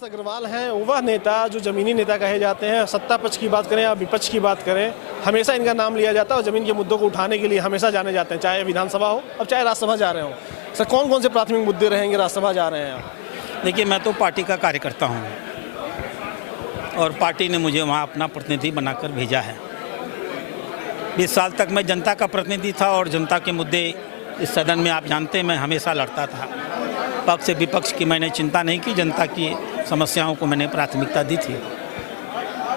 अग्रवाल हैं वह नेता जो ज़मीनी नेता कहे जाते हैं। सत्ता पक्ष की बात करें या विपक्ष की बात करें, हमेशा इनका नाम लिया जाता है और ज़मीन के मुद्दों को उठाने के लिए हमेशा जाने जाते हैं, चाहे विधानसभा हो अब चाहे राज्यसभा जा रहे हो। सर, कौन कौन से प्राथमिक मुद्दे रहेंगे राज्यसभा जा रहे हैं आप? देखिए, मैं तो पार्टी का कार्यकर्ता हूँ और पार्टी ने मुझे वहाँ अपना प्रतिनिधि बनाकर भेजा है। 20 साल तक मैं जनता का प्रतिनिधि था और जनता के मुद्दे इस सदन में आप जानते हैं मैं हमेशा लड़ता था। पक्ष से विपक्ष की मैंने चिंता नहीं की, जनता की समस्याओं को मैंने प्राथमिकता दी थी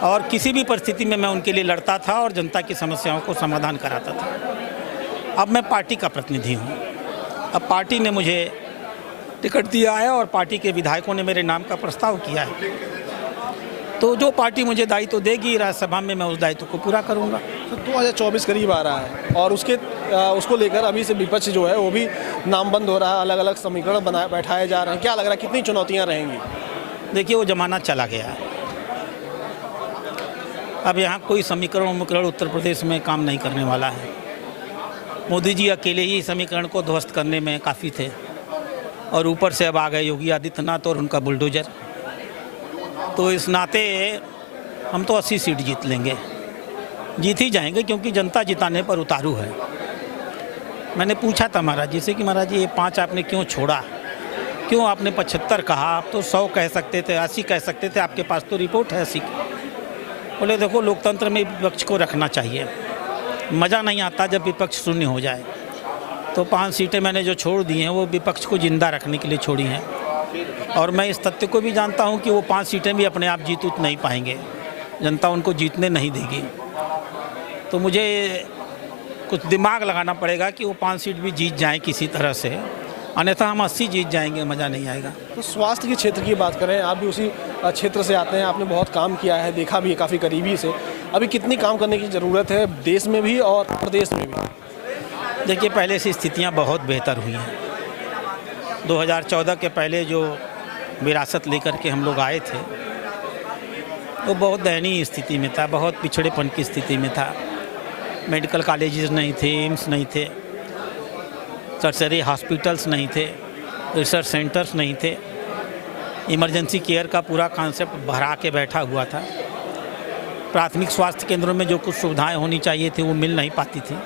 और किसी भी परिस्थिति में मैं उनके लिए लड़ता था और जनता की समस्याओं को समाधान कराता था। अब मैं पार्टी का प्रतिनिधि हूँ। अब पार्टी ने मुझे टिकट दिया है और पार्टी के विधायकों ने मेरे नाम का प्रस्ताव किया है, तो जो पार्टी मुझे दायित्व देगी राज्यसभा में मैं उस दायित्व को पूरा करूंगा। तो 2024 करीब आ रहा है और उसको लेकर अभी से विपक्ष जो है वो भी नामबंद हो रहा है, अलग अलग समीकरण बैठाए जा रहे हैं। क्या लग रहा है कितनी चुनौतियां रहेंगी? देखिए, वो ज़माना चला गया है। अब यहाँ कोई समीकरण उत्तर प्रदेश में काम नहीं करने वाला है। मोदी जी अकेले ही समीकरण को ध्वस्त करने में काफ़ी थे और ऊपर से अब आ गए योगी आदित्यनाथ और उनका बुलडोजर। तो इस नाते हम तो 80 सीट जीत लेंगे, जीत ही जाएंगे, क्योंकि जनता जिताने पर उतारू है। मैंने पूछा था महाराज जी से कि महाराज जी ये 5 आपने क्यों छोड़ा, क्यों आपने 75 कहा? आप तो 100 कह सकते थे, 80 कह सकते थे, आपके पास तो रिपोर्ट है 80 की। बोले देखो, लोकतंत्र में विपक्ष को रखना चाहिए, मज़ा नहीं आता जब विपक्ष शून्य हो जाए। तो 5 सीटें मैंने जो छोड़ दी हैं वो विपक्ष को जिंदा रखने के लिए छोड़ी हैं और मैं इस तथ्य को भी जानता हूं कि वो 5 सीटें भी अपने आप जीत उत नहीं पाएंगे, जनता उनको जीतने नहीं देगी। तो मुझे कुछ दिमाग लगाना पड़ेगा कि वो 5 सीट भी जीत जाएं किसी तरह से, अन्यथा हम 80 जीत जाएंगे, मज़ा नहीं आएगा। तो स्वास्थ्य के क्षेत्र की बात करें, आप भी उसी क्षेत्र से आते हैं, आपने बहुत काम किया है, देखा भी है काफ़ी करीबी से। अभी कितनी काम करने की ज़रूरत है देश में भी और प्रदेश में भी? देखिए, पहले से स्थितियाँ बहुत बेहतर हुई हैं। 2014 के पहले जो विरासत लेकर के हम लोग आए थे वो बहुत दयनीय स्थिति में था, बहुत पिछड़ेपन की स्थिति में था। मेडिकल कॉलेजेस नहीं थे, एम्स नहीं थे, टर्शरी हॉस्पिटल्स नहीं थे, रिसर्च सेंटर्स नहीं थे, इमरजेंसी केयर का पूरा कॉन्सेप्ट भरा के बैठा हुआ था। प्राथमिक स्वास्थ्य केंद्रों में जो कुछ सुविधाएं होनी चाहिए थी वो मिल नहीं पाती थी।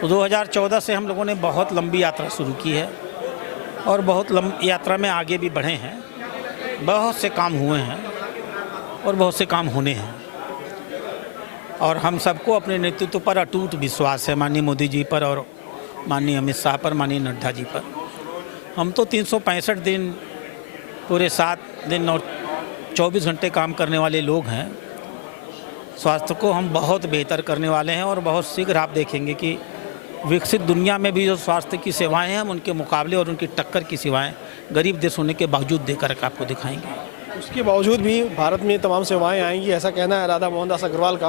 तो 2014 से हम लोगों ने बहुत लंबी यात्रा शुरू की है और बहुत लंबी यात्रा में आगे भी बढ़े हैं। बहुत से काम हुए हैं और बहुत से काम होने हैं और हम सबको अपने नेतृत्व पर अटूट विश्वास है, माननीय मोदी जी पर और माननीय अमित शाह पर, माननीय नड्डा जी पर। हम तो 365 दिन पूरे 7 दिन और 24 घंटे काम करने वाले लोग हैं। स्वास्थ्य को हम बहुत बेहतर करने वाले हैं और बहुत शीघ्र आप देखेंगे कि विकसित दुनिया में भी जो स्वास्थ्य की सेवाएं हैं हम उनके मुकाबले और उनकी टक्कर की सेवाएं गरीब देश होने के बावजूद देकर आपको दिखाएंगे। उसके बावजूद भी भारत में तमाम सेवाएं आएंगी, ऐसा कहना है राधा मोहन दास अग्रवाल का।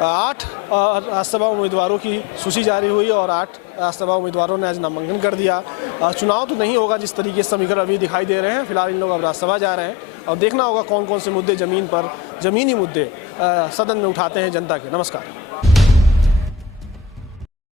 8 राज्यसभा उम्मीदवारों की सूची जारी हुई और 8 राज्यसभा उम्मीदवारों ने आज नामांकन कर दिया। चुनाव तो नहीं होगा जिस तरीके से समीकरण अभी दिखाई दे रहे हैं। फिलहाल इन लोग अब राज्यसभा जा रहे हैं और देखना होगा कौन कौन से मुद्दे ज़मीनी मुद्दे सदन में उठाते हैं जनता के। नमस्कार।